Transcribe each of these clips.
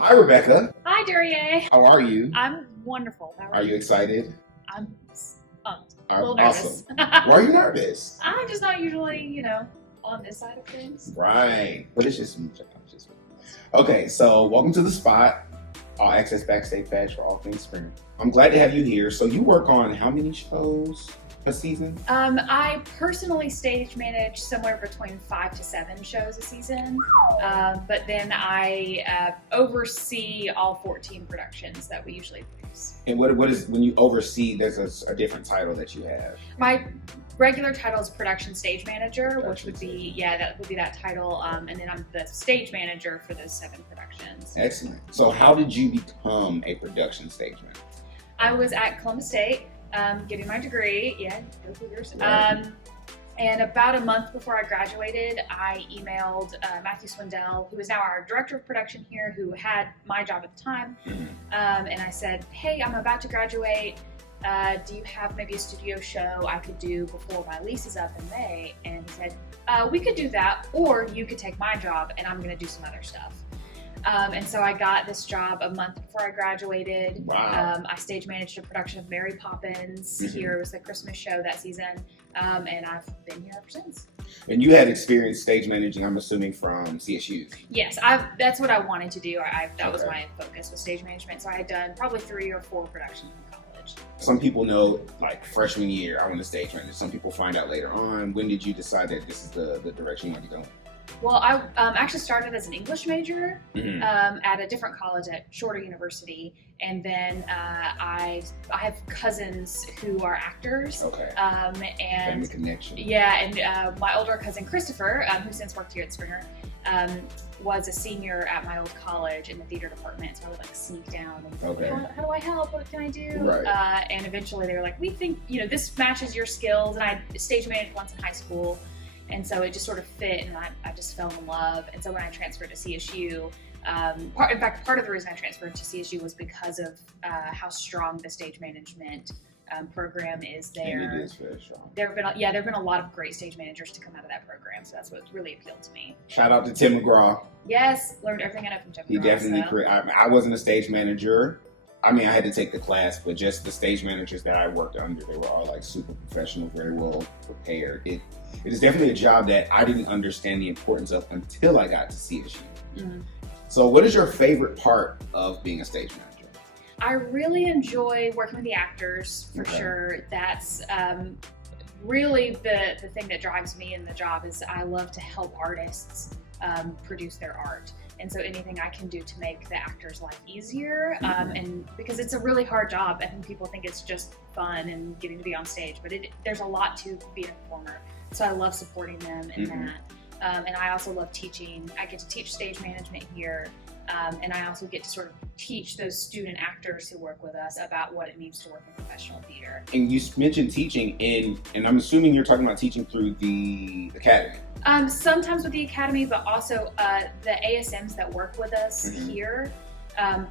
Hi, Rebecca. Hi, Dureyea. How are you? I'm wonderful. How Are you excited? I'm pumped. A little Awesome. nervous. Why are you nervous? I'm just not usually, on this side of things. Right. But it's just me. Okay, so welcome to the spot. All access backstage badge for all things spring. I'm glad to have you here. So you work on how many shows a season? I personally stage manage somewhere between 5 to 7 shows a season, but then I oversee all 14 productions that we usually produce. And what is, when you oversee, there's a different title that you have? My regular title is production stage manager, which would be, that would be that title, and then I'm the stage manager for those 7 productions. Excellent. So how did you become a production stage manager? I was at Columbus State getting my degree. Yeah, go figures. Right. And about a month before I graduated, I emailed Matthew Swindell, who is now our director of production here, who had my job at the time. And I said, hey, I'm about to graduate. Do you have maybe a studio show I could do before my lease is up in May? And he said, we could do that, or you could take my job and I'm going to do some other stuff. And so I got this job a month before I graduated. Wow. I stage managed a production of Mary Poppins. Here was the Christmas show that season. And I've been here ever since. And you had experience stage managing, I'm assuming, from CSU. Yes, that's what I wanted to do. That was my focus, was stage management. So I had done probably 3 or 4 productions in college. Some people know, like, freshman year, I want to stage manage. Some people find out later on. When did you decide that this is the direction you want to go? Well, I actually started as an English major at a different college at Shorter University, and then I have cousins who are actors. Okay. And family connection. Yeah, and my older cousin Christopher, who since worked here at Springer, was a senior at my old college in the theater department. So I would like sneak down and how do I help? What can I do? Right. And eventually they were like, we think this matches your skills. And I stage managed once in high school. And so it just sort of fit, and I just fell in love. And so when I transferred to CSU, in fact, part of the reason I transferred to CSU was because of how strong the stage management program is there. And it is very strong. There have been a lot of great stage managers to come out of that program, so that's what really appealed to me. Shout out to Tim McGraw. Yes, learned everything I know from Tim McGraw. He definitely I wasn't a stage manager. I mean, I had to take the class, but just the stage managers that I worked under, they were all like super professional, very well prepared. It is definitely a job that I didn't understand the importance of until I got to CSU. So what is your favorite part of being a stage manager? I really enjoy working with the actors, for sure. That's really the thing that drives me in the job is I love to help artists produce their art. And so anything I can do to make the actor's life easier, and because it's a really hard job. I think people think it's just fun and getting to be on stage, but there's a lot to being a performer. So I love supporting them in that. And I also love teaching. I get to teach stage management here. And I also get to sort of teach those student actors who work with us about what it means to work in professional theater. And you mentioned teaching and I'm assuming you're talking about teaching through the academy. Sometimes with the academy, but also the ASMs that work with us here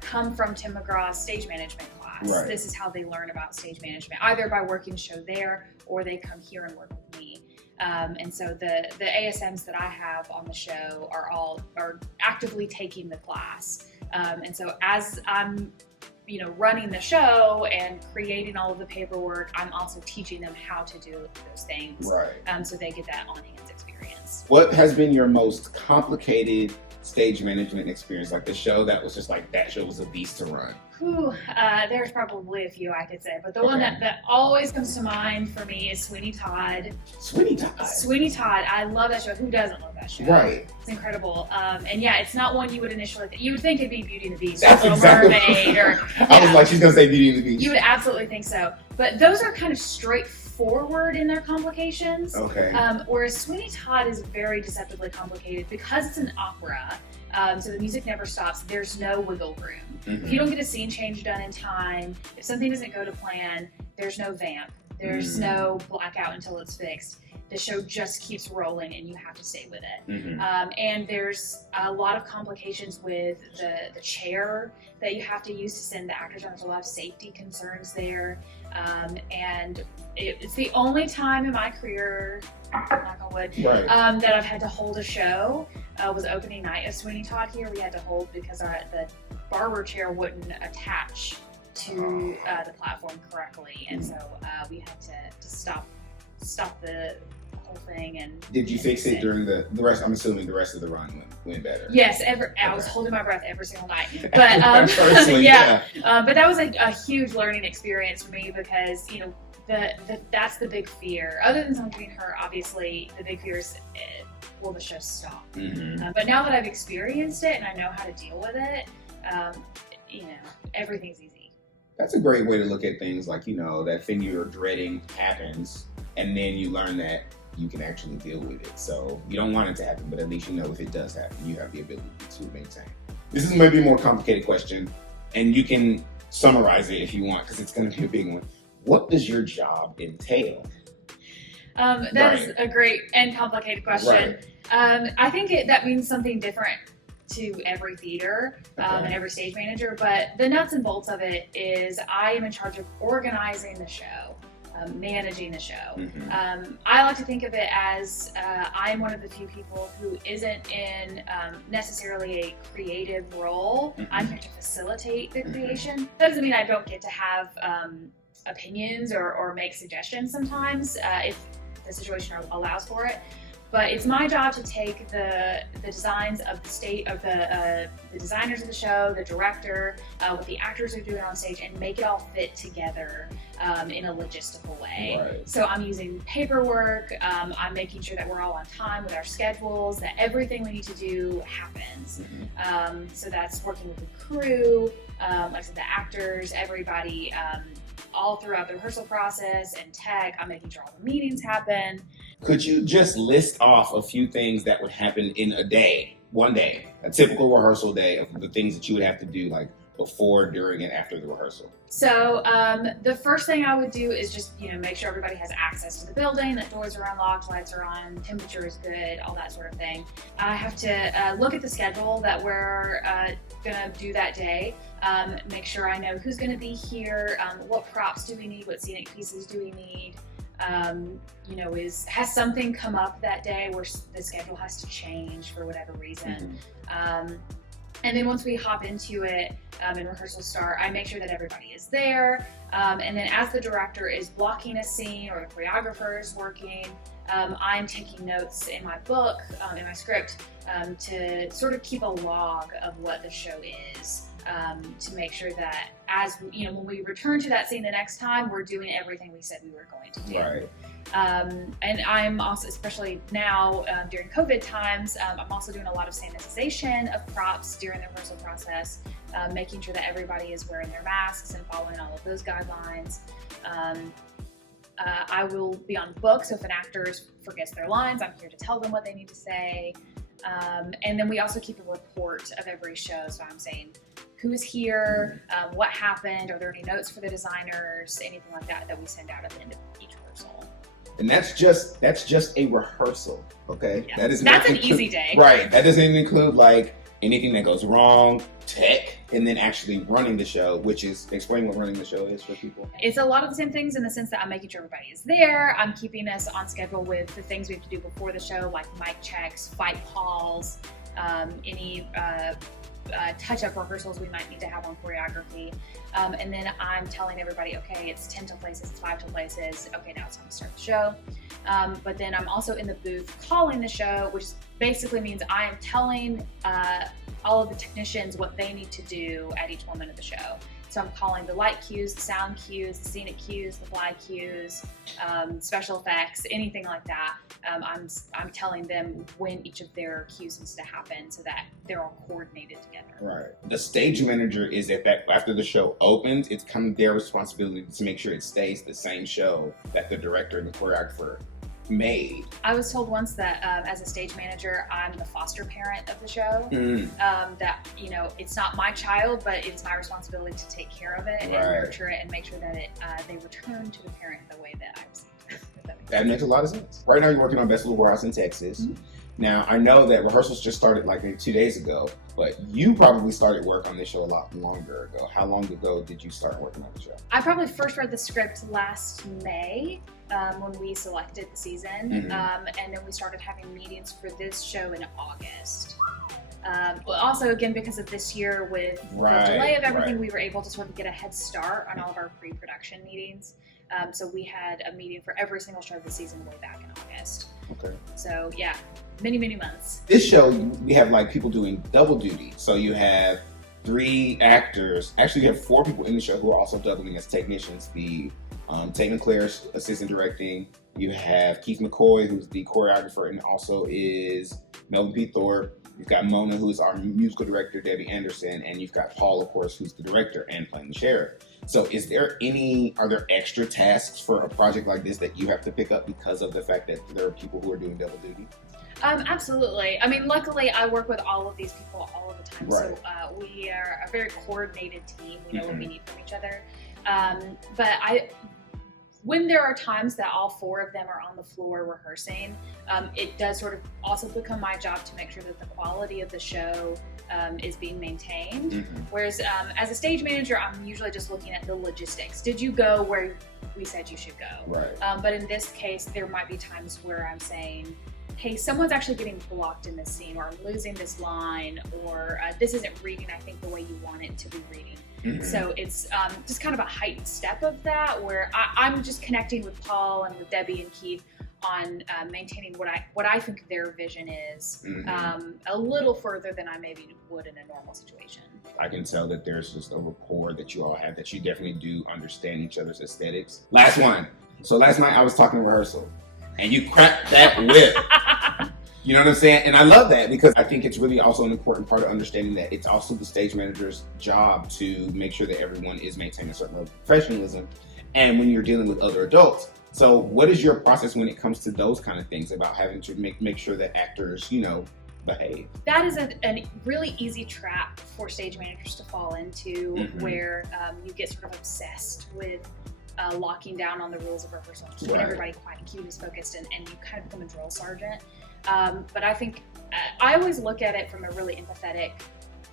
come from Tim McGraw's stage management class. Right. This is how they learn about stage management, either by working the show there or they come here and work with me. And so the ASMs that I have on the show are actively taking the class. And so as I'm running the show and creating all of the paperwork, I'm also teaching them how to do those things. Right. So they get that on-hands experience. What has been your most complicated stage management experience? Like the show that was just like, that show was a beast to run. There's probably a few I could say, but the one that always comes to mind for me is Sweeney Todd. Sweeney Todd. Sweeney Todd. I love that show. Who doesn't love that show? Right. It's incredible. And yeah, it's not one you would initially think. You would think it'd be Beauty and the Beast, That's or Little exactly Mermaid, or I was like, she's gonna say Beauty and the Beast. You would absolutely think so. But those are kind of straightforward in their complications. Okay. Whereas Sweeney Todd is very deceptively complicated because it's an opera. So the music never stops. There's no wiggle room. If you don't get a scene change done in time, if something doesn't go to plan, there's no vamp. There's no blackout until it's fixed. The show just keeps rolling and you have to stay with it. And there's a lot of complications with the chair that you have to use to send the actors on. There's a lot of safety concerns there. And it's the only time in my career, knock on wood, that I've had to hold a show. Was opening night of Sweeney Todd here. We had to hold because the barber chair wouldn't attach to the platform correctly, and so we had to stop the whole thing. And did you fix it during the rest? I'm assuming the rest of the run went better. Yes, I was holding my breath every single night, but but that was a huge learning experience for me, because that's the big fear. Other than someone getting hurt, obviously the big fear is, will the show stop? But now that I've experienced it and I know how to deal with it, everything's easy. That's a great way to look at things. Like, that thing you're dreading happens, and then you learn that you can actually deal with it. So you don't want it to happen, but at least if it does happen, you have the ability to maintain. This is maybe a more complicated question, and you can summarize it if you want, because it's going to be a big one. What does your job entail? That is a great and complicated question. Right. I think that means something different to every theater and every stage manager, but the nuts and bolts of it is I am in charge of organizing the show, managing the show. I like to think of it as I'm one of the few people who isn't in necessarily a creative role. I'm here to facilitate the creation. That doesn't mean I don't get to have opinions or make suggestions sometimes if the situation allows for it. But it's my job to take the designs of the designers of the show, the director, what the actors are doing on stage, and make it all fit together in a logistical way. Right. So I'm using paperwork, I'm making sure that we're all on time with our schedules, that everything we need to do happens. So that's working with the crew, like I said, the actors, everybody, all throughout the rehearsal process, and tech. I'm making sure all the meetings happen. Could you just list off a few things that would happen in a day, one day, a typical rehearsal day of the things that you would have to do, like before, during, and after the rehearsal? So the first thing I would do is just make sure everybody has access to the building, that doors are unlocked, lights are on, temperature is good, all that sort of thing. I have to look at the schedule that we're gonna do that day, make sure I know who's gonna be here, what props do we need, what scenic pieces do we need. Has something come up that day where the schedule has to change for whatever reason. And then once we hop into it and rehearsal start, I make sure that everybody is there. And then as the director is blocking a scene or the choreographer is working, I'm taking notes in my book, in my script, to sort of keep a log of what the show is. To make sure that when we return to that scene the next time, we're doing everything we said we were going to do. Right. And I'm also, especially now during COVID times, I'm also doing a lot of sanitization of props during the rehearsal process, making sure that everybody is wearing their masks and following all of those guidelines. I will be on book, so if an actor forgets their lines, I'm here to tell them what they need to say. And then we also keep a report of every show, so I'm saying who is here, what happened, are there any notes for the designers, anything like that we send out at the end of each rehearsal. And that's just a rehearsal, okay? Yeah. That's an easy day. Right, that doesn't include like anything that goes wrong, tech, and then actually running the show, which is, explain what running the show is for people. It's a lot of the same things in the sense that I'm making sure everybody is there. I'm keeping us on schedule with the things we have to do before the show, like mic checks, fight calls, any touch-up rehearsals we might need to have on choreography. And then I'm telling everybody, okay, it's 10 till places, it's 5 till places. Okay, now it's time to start the show. But then I'm also in the booth calling the show, which basically means I am telling all of the technicians what they need to do at each moment of the show. So I'm calling the light cues, the sound cues, the scenic cues, the fly cues, special effects, anything like that. I'm telling them when each of their cues needs to happen so that they're all coordinated together. Right. The stage manager is, after the show opens, it's kind of their responsibility to make sure it stays the same show that the director and the choreographer made. I was told once that as a stage manager, I'm the foster parent of the show. That it's not my child, but it's my responsibility to take care of it and nurture it and make sure that they return to the parent the way that I've seen it. That makes a lot of sense. Right now, you're working on Best Little Warehouse in Texas. Now, I know that rehearsals just started like maybe 2 days ago, but you probably started work on this show a lot longer ago. How long ago did you start working on the show? I probably first read the script last May. when we selected the season, and then we started having meetings for this show in August. Well, also, again, because of this year with the delay of everything, we were able to sort of get a head start on all of our pre-production meetings. So we had a meeting for every single show of the season way back in August. Okay. So yeah, many months. This show, we have like people doing double duty. So you have 3 actors. Actually, you have 4 people in the show who are also doubling as technicians. The Tatum Claire's assistant directing. You have Keith McCoy, who's the choreographer, and also is Melvin P. Thorpe. You've got Mona, who's our musical director, Debbie Anderson, and you've got Paul, of course, who's the director and playing the sheriff. So are there extra tasks for a project like this that you have to pick up because of the fact that there are people who are doing double duty? Absolutely. I mean, luckily, I work with all of these people all of the time. Right. So we are a very coordinated team. We know what we need from each other. When there are times that all 4 of them are on the floor rehearsing, it does sort of also become my job to make sure that the quality of the show is being maintained. Whereas as a stage manager, I'm usually just looking at the logistics. Did you go where we said you should go? Right. But in this case, there might be times where I'm saying, hey, someone's actually getting blocked in this scene, or I'm losing this line, or this isn't reading, I think, the way you want it to be reading. So it's just kind of a heightened step of that, where I'm just connecting with Paul and with Debbie and Keith on maintaining what I think their vision is, a little further than I maybe would in a normal situation. I can tell that there's just a rapport that you all have, that you definitely do understand each other's aesthetics. Last one. So last night I was talking rehearsal, and you cracked that whip. You know what I'm saying? And I love that, because I think it's really also an important part of understanding that it's also the stage manager's job to make sure that everyone is maintaining a certain level of professionalism, and when you're dealing with other adults. So what is your process when it comes to those kind of things, about having to make sure that actors, behave? That is a really easy trap for stage managers to fall into, where you get sort of obsessed with locking down on the rules of rehearsal, keeping everybody quiet and cute and focused, and you kind of become a drill sergeant. But I think I always look at it from a really empathetic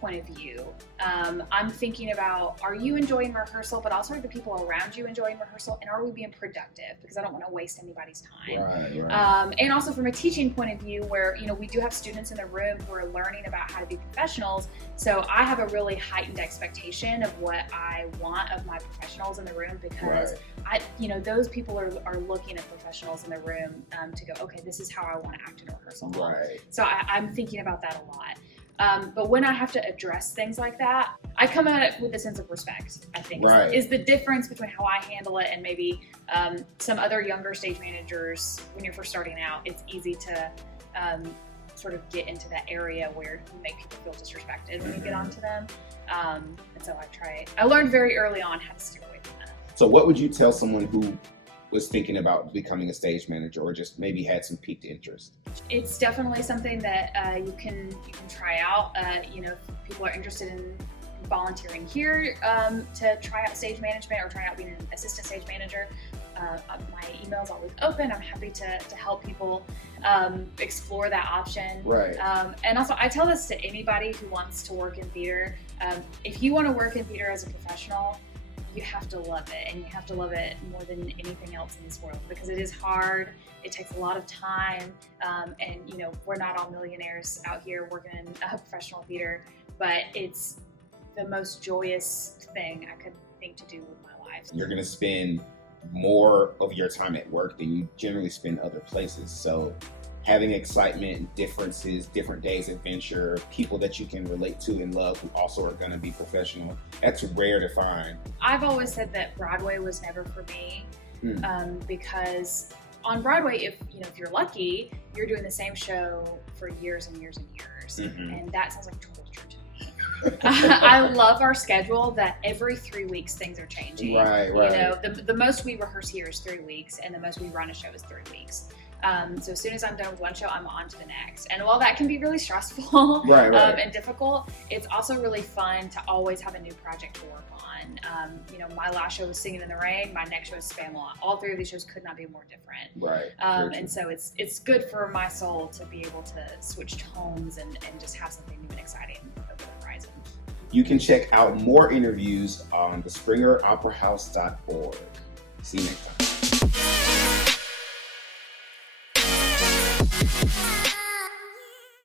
point of view. I'm thinking about, are you enjoying rehearsal, but also are the people around you enjoying rehearsal, and are we being productive? Because I don't want to waste anybody's time. Right. And also from a teaching point of view, where we do have students in the room who are learning about how to be professionals. So I have a really heightened expectation of what I want of my professionals in the room, because those people are looking at professionals in the room to go, okay, this is how I want to act in a rehearsal. Right. So I'm thinking about that a lot. But when I have to address things like that, I come at it with a sense of respect, I think, is the difference between how I handle it and maybe some other younger stage managers. When you're first starting out, it's easy to sort of get into that area where you make people feel disrespected when you get onto them. And so I learned very early on how to steer away from that. So what would you tell someone who was thinking about becoming a stage manager, or just maybe had some piqued interest? It's definitely something that you can try out. If people are interested in volunteering here to try out stage management, or try out being an assistant stage manager, my email is always open. I'm happy to help people explore that option. Right. And also, I tell this to anybody who wants to work in theater. If you want to work in theater as a professional, you have to love it, and you have to love it more than anything else in this world, because it is hard. It takes a lot of time, and we're not all millionaires out here working in professional theater, but it's the most joyous thing I could think to do with my life. You're going to spend more of your time at work than you generally spend other places. So having excitement, differences, different days, adventure, people that you can relate to and love who also are going to be professional, that's rare to find. I've always said that Broadway was never for me, because on Broadway, if you're lucky, you're doing the same show for years and years and years, and that sounds like torture to me. I love our schedule that every 3 weeks things are changing. Right. The most we rehearse here is 3 weeks, and the most we run a show is 3 weeks. So as soon as I'm done with one show, I'm on to the next. And while that can be really stressful and difficult, it's also really fun to always have a new project to work on. My last show was Singing in the Rain. My next show is Spamalot. All 3 of these shows could not be more different. Right. And so it's good for my soul to be able to switch tones and just have something new and exciting over the horizon. You can check out more interviews on thespringeroperahouse.org. See you next time.